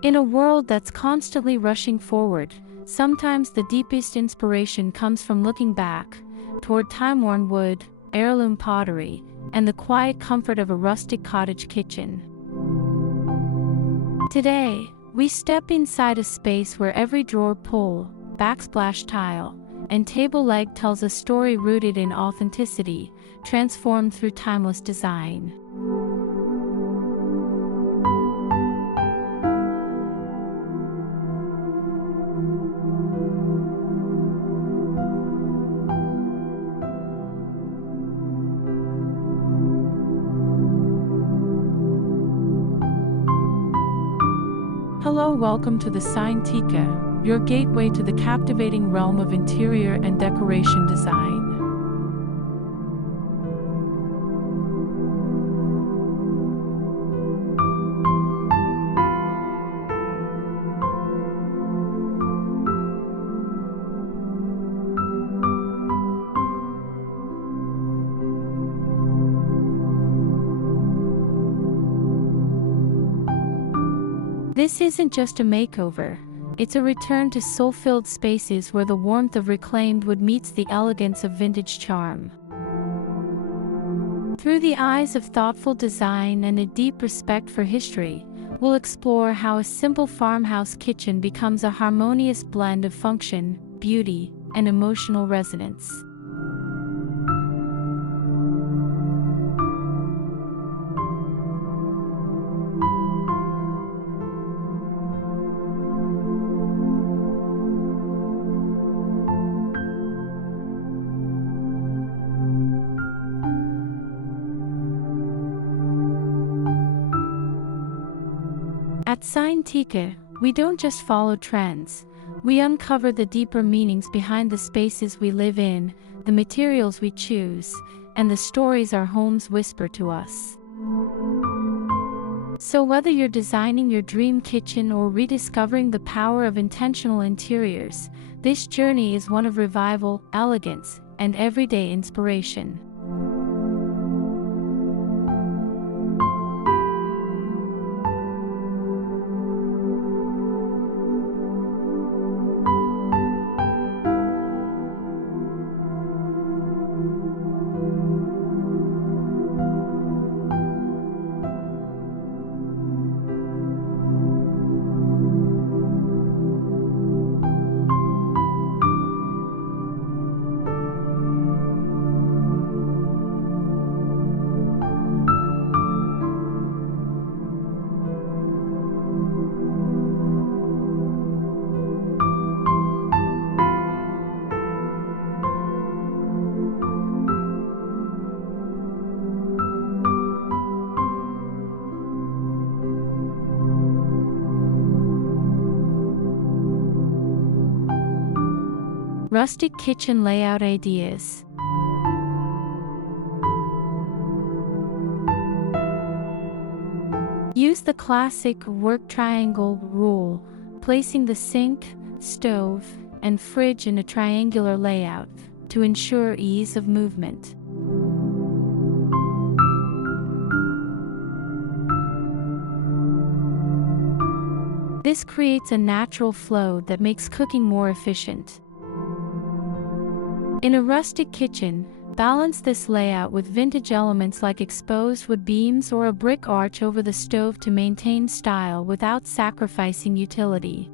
In a world that's constantly rushing forward, sometimes the deepest inspiration comes from looking back, toward time-worn wood, heirloom pottery, and the quiet comfort of a rustic cottage kitchen. Today, we step inside a space where every drawer pull, backsplash tile, and table leg tells a story rooted in authenticity, transformed through timeless design. Hello, welcome to the Sign-Tika, your gateway to the captivating realm of interior and decoration design. This isn't just a makeover, it's a return to soul-filled spaces where the warmth of reclaimed wood meets the elegance of vintage charm. Through the eyes of thoughtful design and a deep respect for history, we'll explore how a simple farmhouse kitchen becomes a harmonious blend of function, beauty, and emotional resonance. At Sign-Tika, we don't just follow trends, we uncover the deeper meanings behind the spaces we live in, the materials we choose, and the stories our homes whisper to us. So whether you're designing your dream kitchen or rediscovering the power of intentional interiors, this journey is one of revival, elegance, and everyday inspiration. Rustic kitchen layout ideas. Use the classic work triangle rule, placing the sink, stove, and fridge in a triangular layout to ensure ease of movement. This creates a natural flow that makes cooking more efficient. In a rustic kitchen, balance this layout with vintage elements like exposed wood beams or a brick arch over the stove to maintain style without sacrificing utility.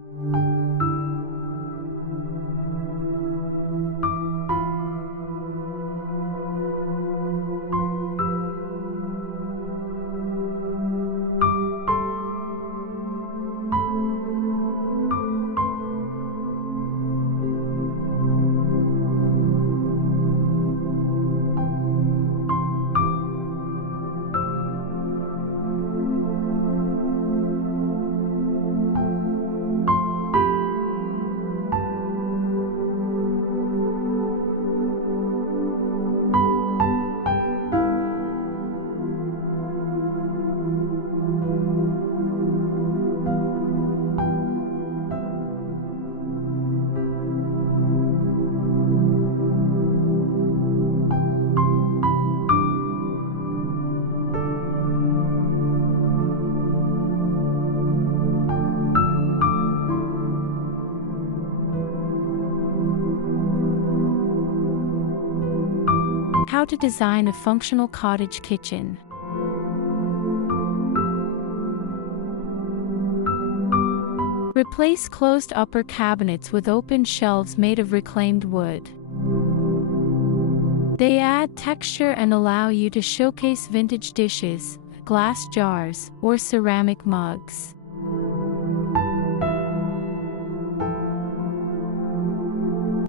How to design a functional cottage kitchen. Replace closed upper cabinets with open shelves made of reclaimed wood. They add texture and allow you to showcase vintage dishes, glass jars, or ceramic mugs.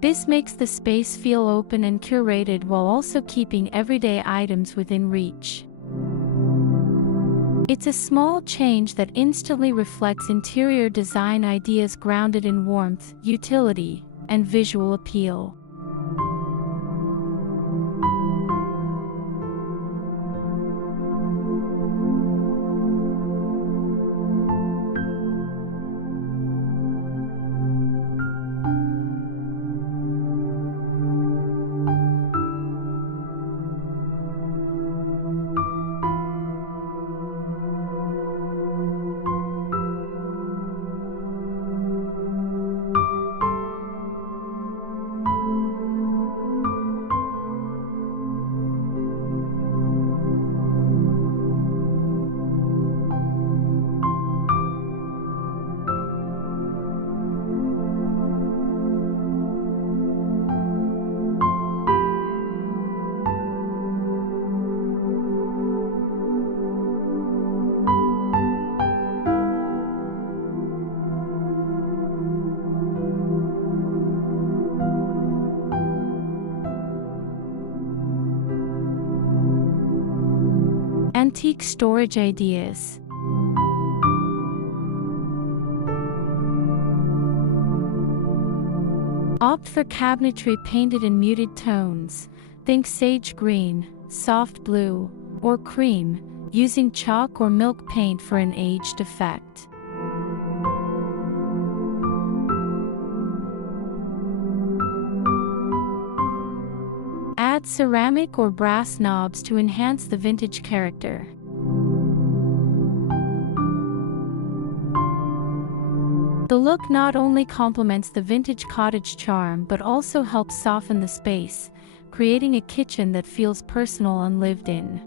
This makes the space feel open and curated while also keeping everyday items within reach. It's a small change that instantly reflects interior design ideas grounded in warmth, utility, and visual appeal. Antique storage ideas. Opt for cabinetry painted in muted tones. Think sage green, soft blue, or cream, using chalk or milk paint for an aged effect. Add ceramic or brass knobs to enhance the vintage character. The look not only complements the vintage cottage charm but also helps soften the space, creating a kitchen that feels personal and lived in.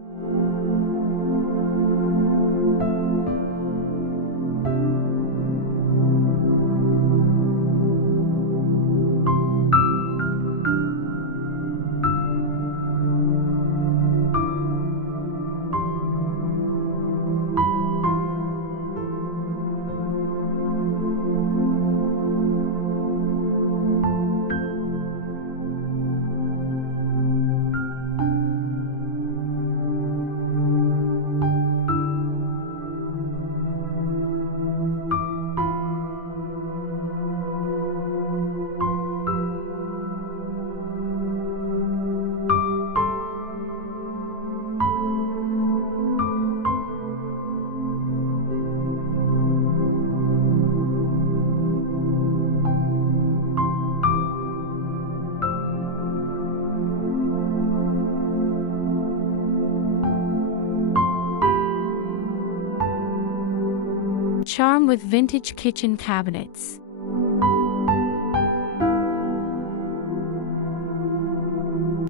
Charm with vintage kitchen cabinets.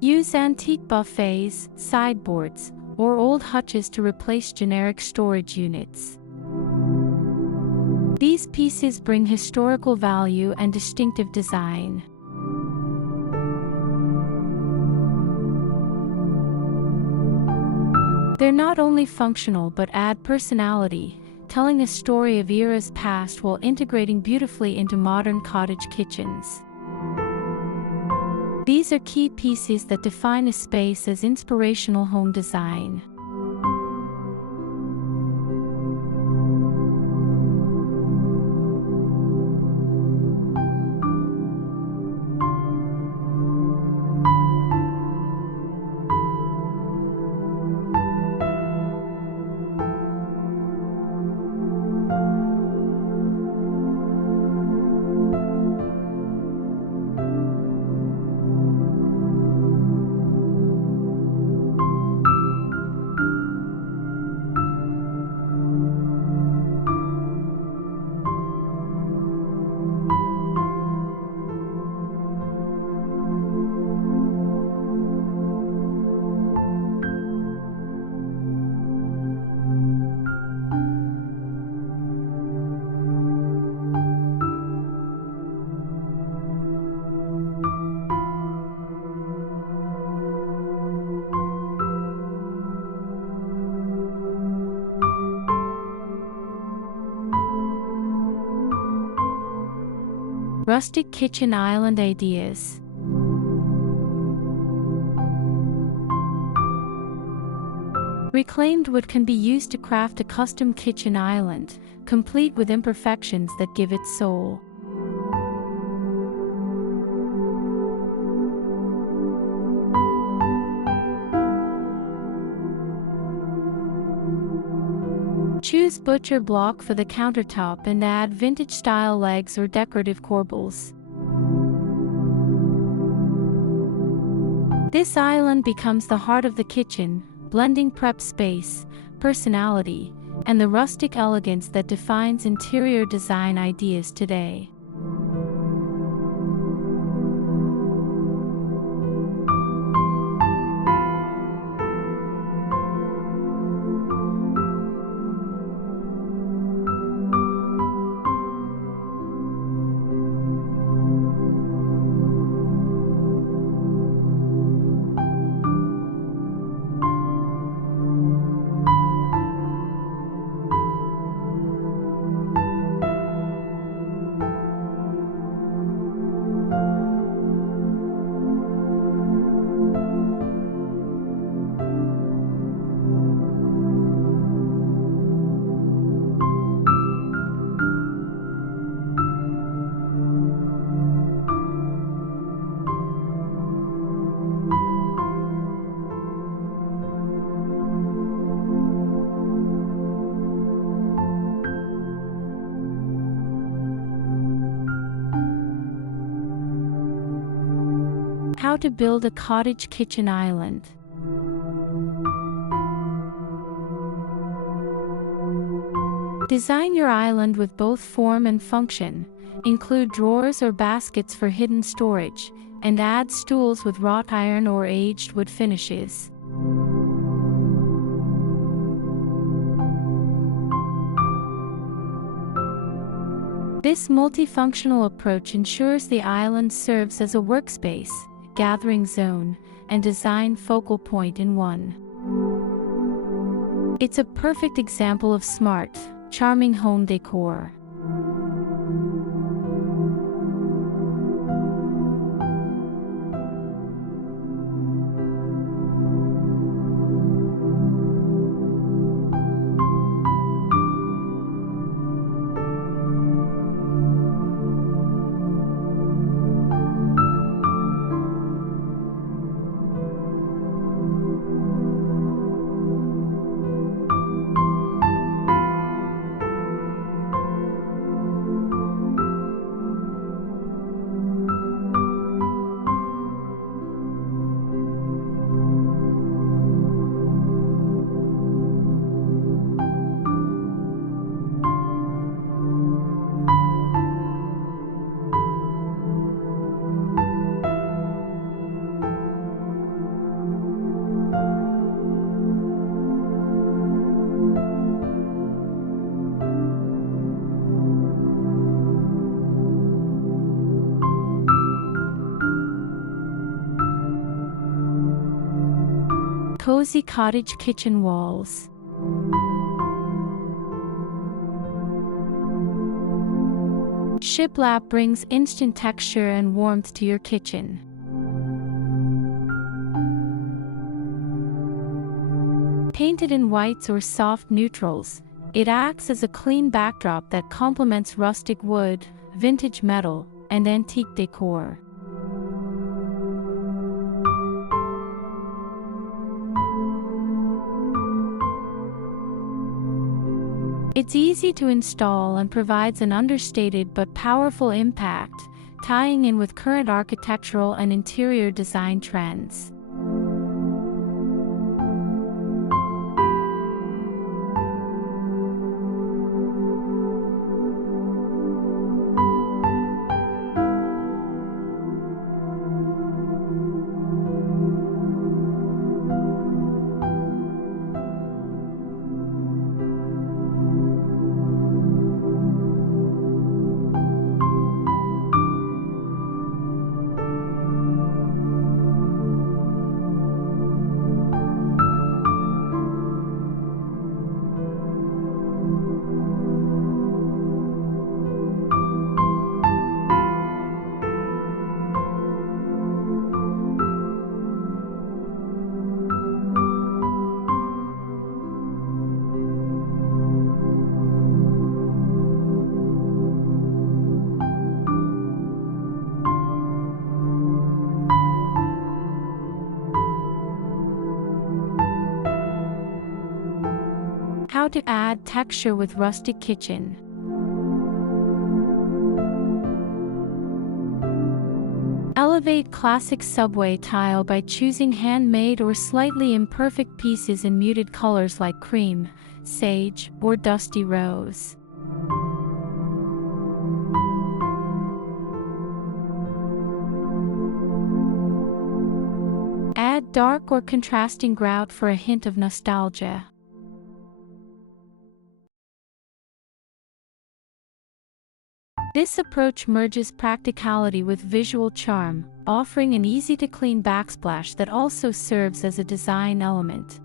Use antique buffets, sideboards, or old hutches to replace generic storage units. These pieces bring historical value and distinctive design. They're not only functional but add personality, telling a story of eras past while integrating beautifully into modern cottage kitchens. These are key pieces that define a space as inspirational home design. Rustic kitchen island ideas. Reclaimed wood can be used to craft a custom kitchen island, complete with imperfections that give it soul. Choose butcher block for the countertop and add vintage-style legs or decorative corbels. This island becomes the heart of the kitchen, blending prep space, personality, and the rustic elegance that defines interior design ideas today. How to build a cottage kitchen island. Design your island with both form and function. Include drawers or baskets for hidden storage, and add stools with wrought iron or aged wood finishes. This multifunctional approach ensures the island serves as a workspace, gathering zone, and design focal point in one. It's a perfect example of smart, charming home decor. Cozy cottage kitchen walls. Shiplap brings instant texture and warmth to your kitchen. Painted in whites or soft neutrals, it acts as a clean backdrop that complements rustic wood, vintage metal, and antique decor. It's easy to install and provides an understated but powerful impact, tying in with current architectural and interior design trends. How to add texture with Rustic Kitchen. Elevate classic subway tile by choosing handmade or slightly imperfect pieces in muted colors like cream, sage, or dusty rose. Add dark or contrasting grout for a hint of nostalgia. This approach merges practicality with visual charm, offering an easy-to-clean backsplash that also serves as a design element.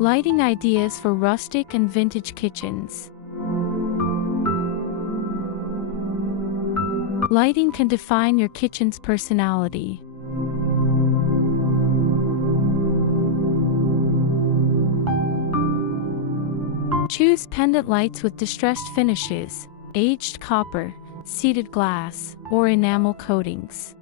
Lighting ideas for rustic and vintage kitchens. Lighting can define your kitchen's personality. Choose pendant lights with distressed finishes, aged copper, seated glass, or enamel coatings.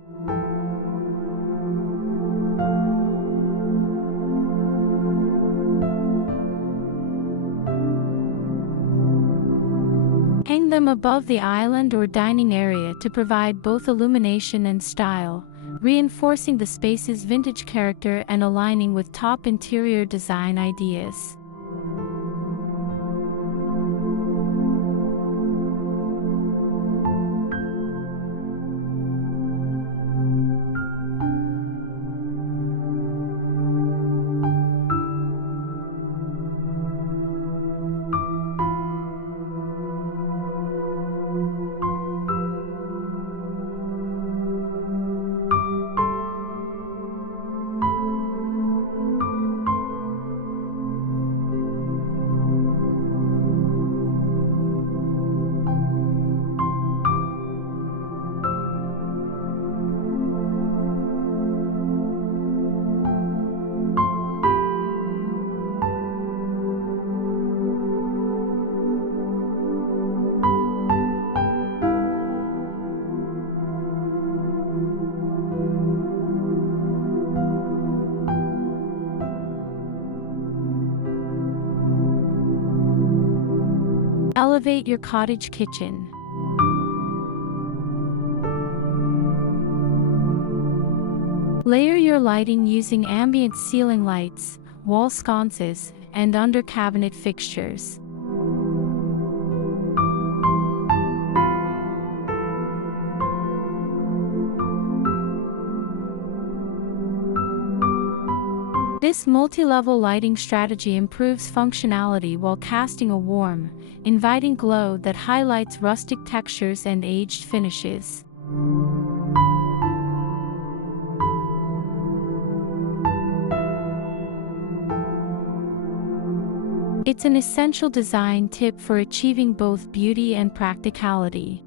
Hang them above the island or dining area to provide both illumination and style, reinforcing the space's vintage character and aligning with top interior design ideas. Elevate your cottage kitchen. Layer your lighting using ambient ceiling lights, wall sconces, and under-cabinet fixtures. This multi-level lighting strategy improves functionality while casting a warm, inviting glow that highlights rustic textures and aged finishes. It's an essential design tip for achieving both beauty and practicality.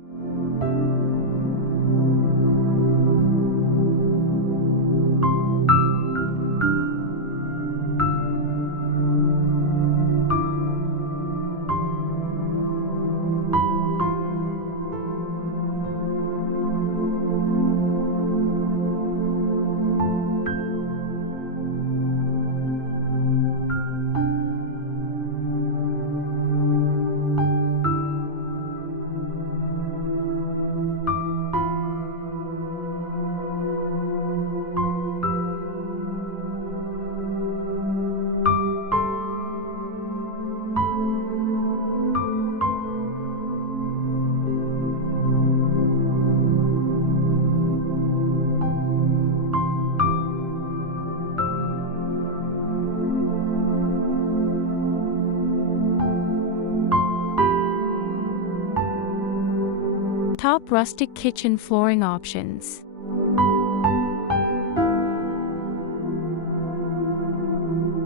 Top rustic kitchen flooring options.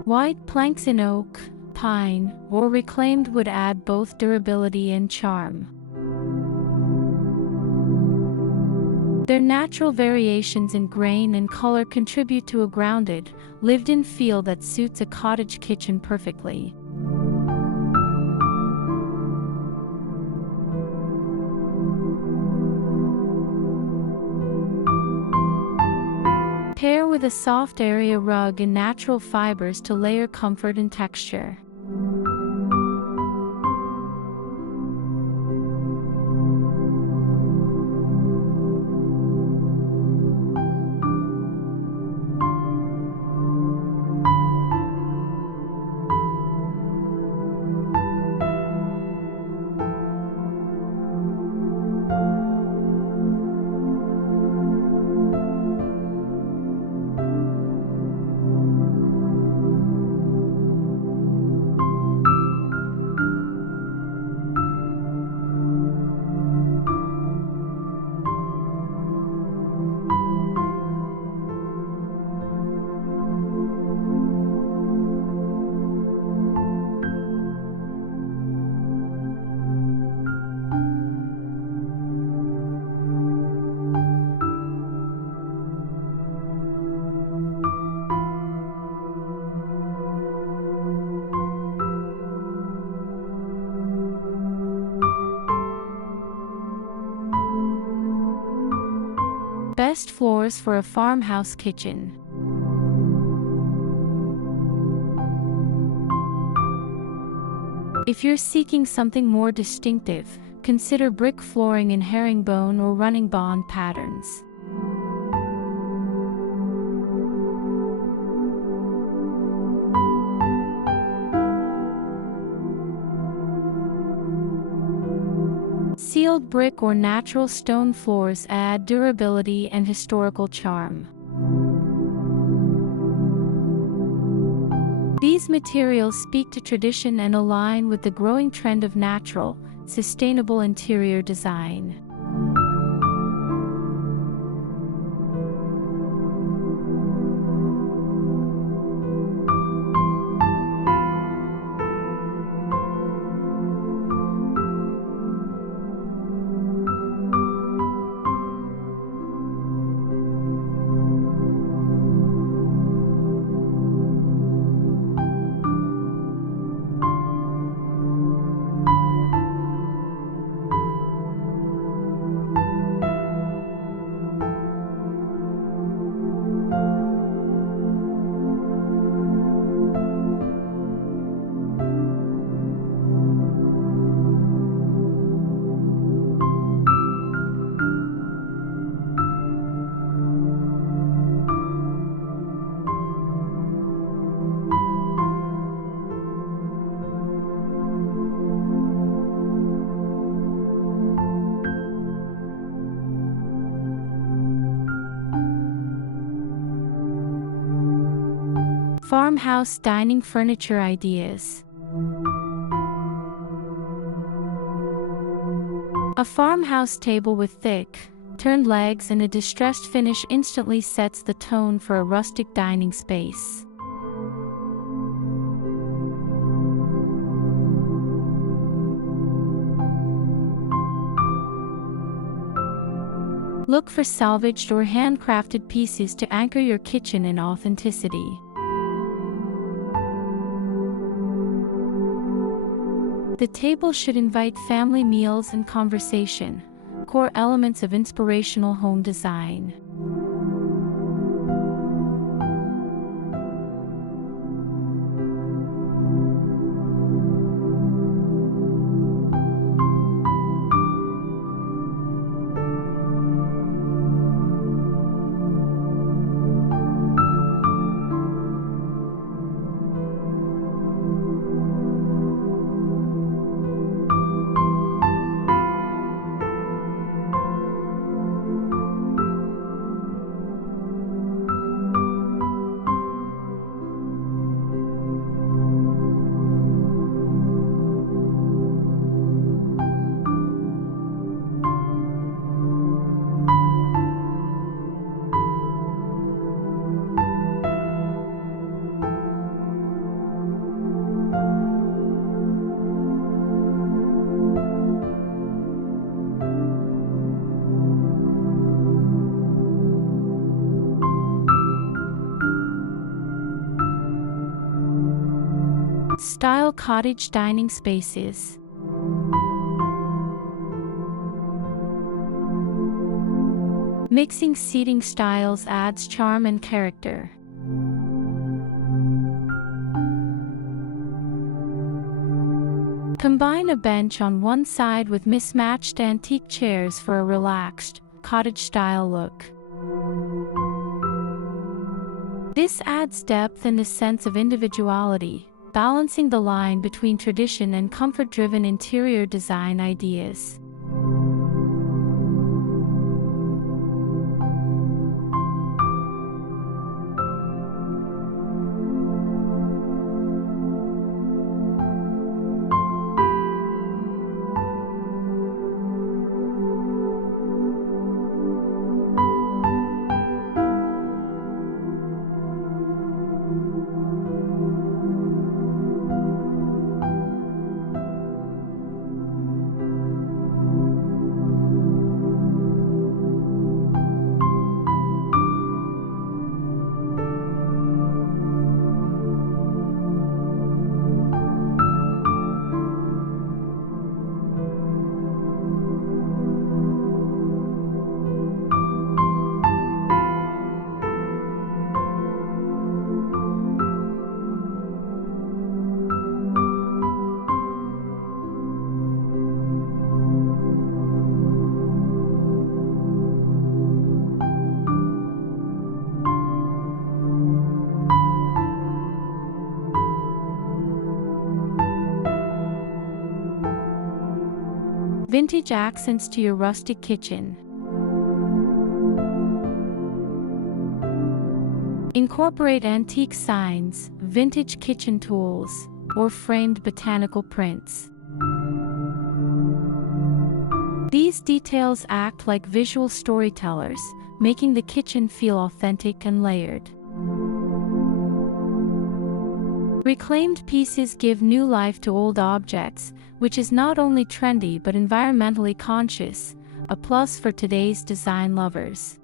White planks in oak, pine, or reclaimed wood add both durability and charm. Their natural variations in grain and color contribute to a grounded, lived-in feel that suits a cottage kitchen perfectly. Pair with a soft area rug and natural fibers to layer comfort and texture. Best floors for a farmhouse kitchen. If you're seeking something more distinctive, consider brick flooring in herringbone or running bond patterns. Sealed brick or natural stone floors add durability and historical charm. These materials speak to tradition and align with the growing trend of natural, sustainable interior design. Farmhouse dining furniture ideas. A farmhouse table with thick, turned legs and a distressed finish instantly sets the tone for a rustic dining space. Look for salvaged or handcrafted pieces to anchor your kitchen in authenticity. The table should invite family meals and conversation, core elements of inspirational home design. Style cottage dining spaces. Mixing seating styles adds charm and character. Combine a bench on one side with mismatched antique chairs for a relaxed, cottage-style look. This adds depth and a sense of individuality, balancing the line between tradition and comfort-driven interior design ideas. Vintage accents to your rustic kitchen. Incorporate antique signs, vintage kitchen tools, or framed botanical prints. These details act like visual storytellers, making the kitchen feel authentic and layered. Reclaimed pieces give new life to old objects, which is not only trendy but environmentally conscious, a plus for today's design lovers.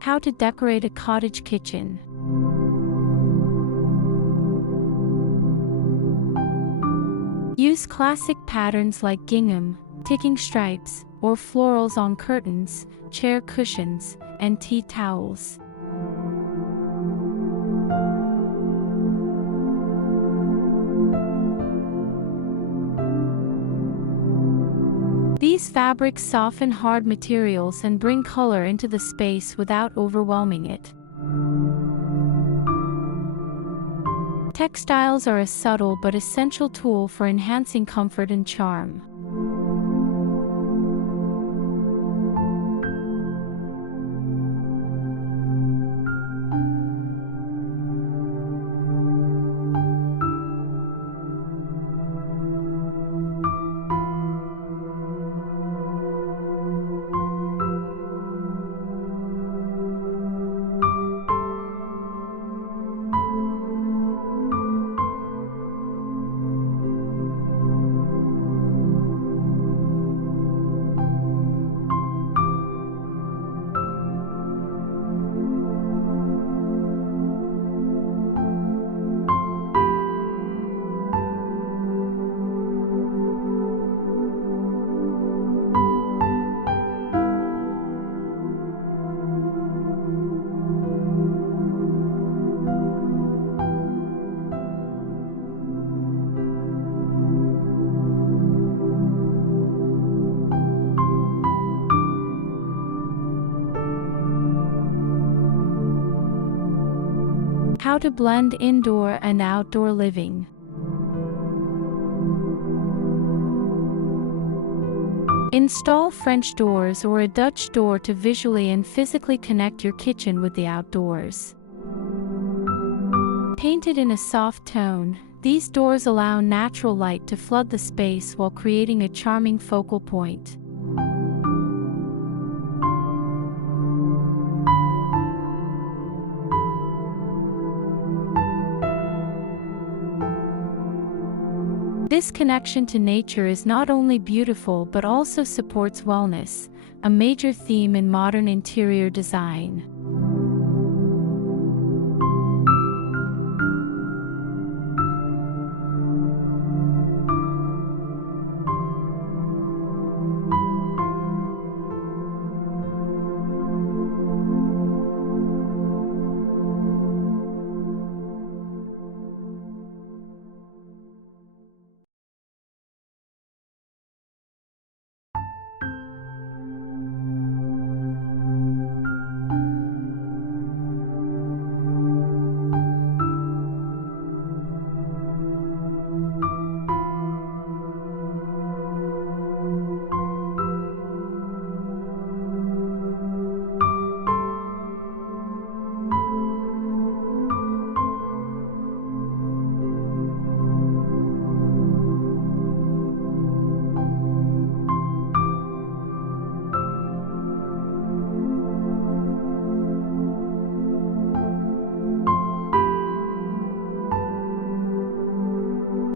How to decorate a cottage kitchen. Use classic patterns like gingham, ticking stripes, or florals on curtains, chair cushions, and tea towels. These fabrics soften hard materials and bring color into the space without overwhelming it. Textiles are a subtle but essential tool for enhancing comfort and charm. How to blend indoor and outdoor living. Install French doors or a Dutch door to visually and physically connect your kitchen with the outdoors. Painted in a soft tone, these doors allow natural light to flood the space while creating a charming focal point. This connection to nature is not only beautiful but also supports wellness, a major theme in modern interior design.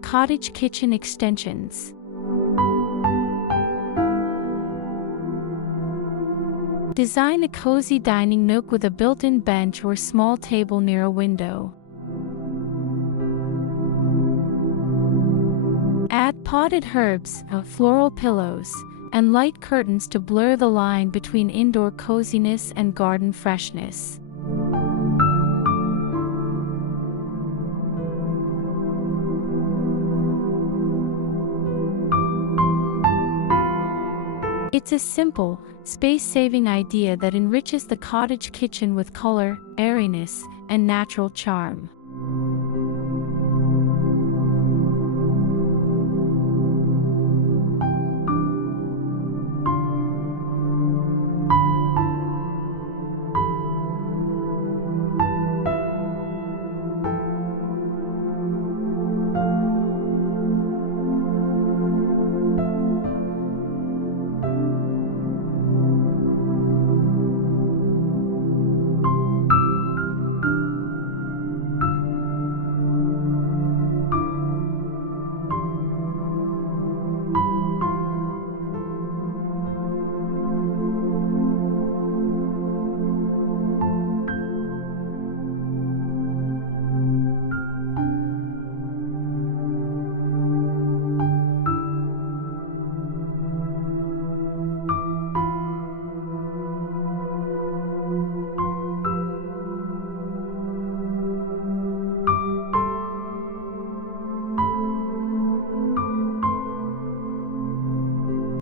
Cottage kitchen extensions. Design a cozy dining nook with a built-in bench or small table near a window. Add potted herbs, floral pillows, and light curtains to blur the line between indoor coziness and garden freshness. It's a simple, space-saving idea that enriches the cottage kitchen with color, airiness, and natural charm.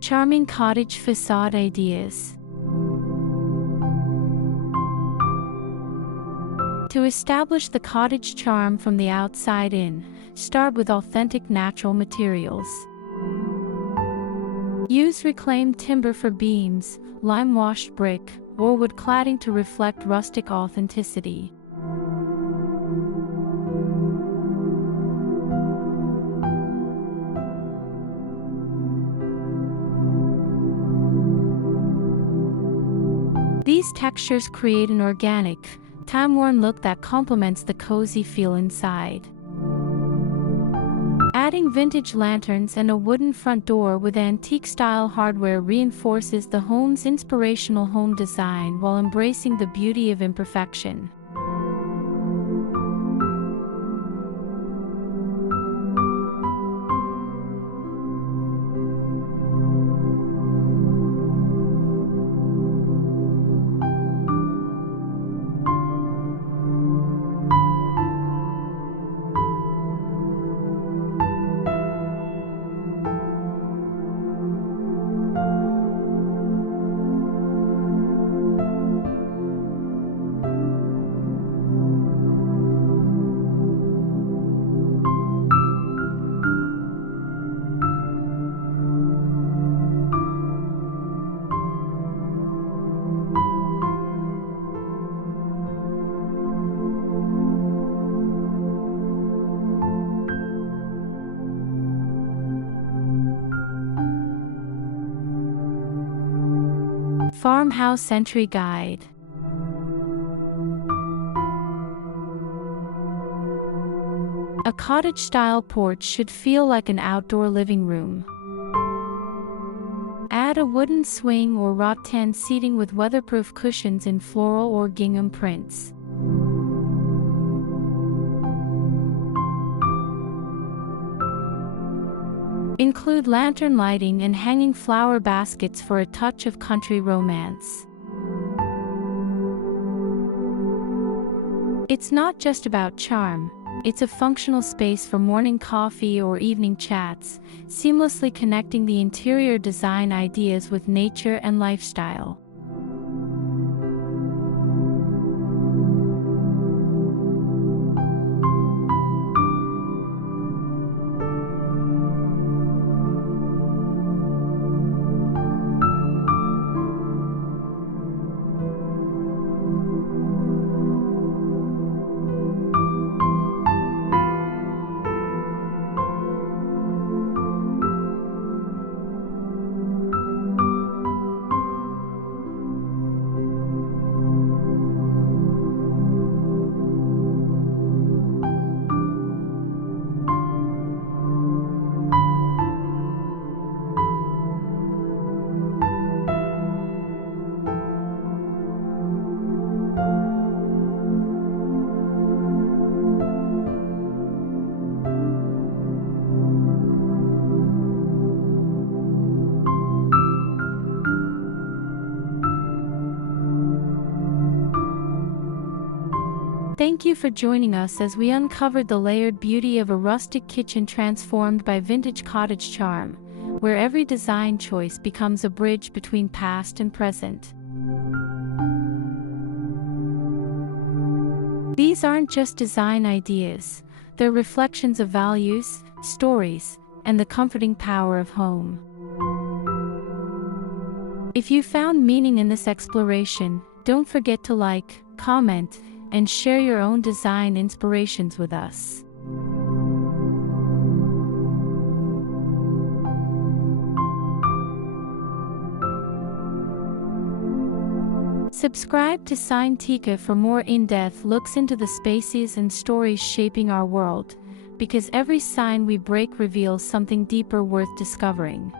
Charming cottage facade ideas. To establish the cottage charm from the outside in, start with authentic natural materials. Use reclaimed timber for beams, lime-washed brick, or wood cladding to reflect rustic authenticity. These textures create an organic, time-worn look that complements the cozy feel inside. Adding vintage lanterns and a wooden front door with antique-style hardware reinforces the home's inspirational home design while embracing the beauty of imperfection. Farmhouse Entry Guide. A cottage-style porch should feel like an outdoor living room. Add a wooden swing or rattan seating with weatherproof cushions in floral or gingham prints. Include lantern lighting and hanging flower baskets for a touch of country romance. It's not just about charm, it's a functional space for morning coffee or evening chats, seamlessly connecting the interior design ideas with nature and lifestyle. Thank you for joining us as we uncovered the layered beauty of a rustic kitchen transformed by vintage cottage charm, where every design choice becomes a bridge between past and present. These aren't just design ideas, they're reflections of values, stories, and the comforting power of home. If you found meaning in this exploration, don't forget to like, comment, and share your own design inspirations with us. Subscribe to Sign Tika for more in-depth looks into the spaces and stories shaping our world, because every sign we break reveals something deeper worth discovering.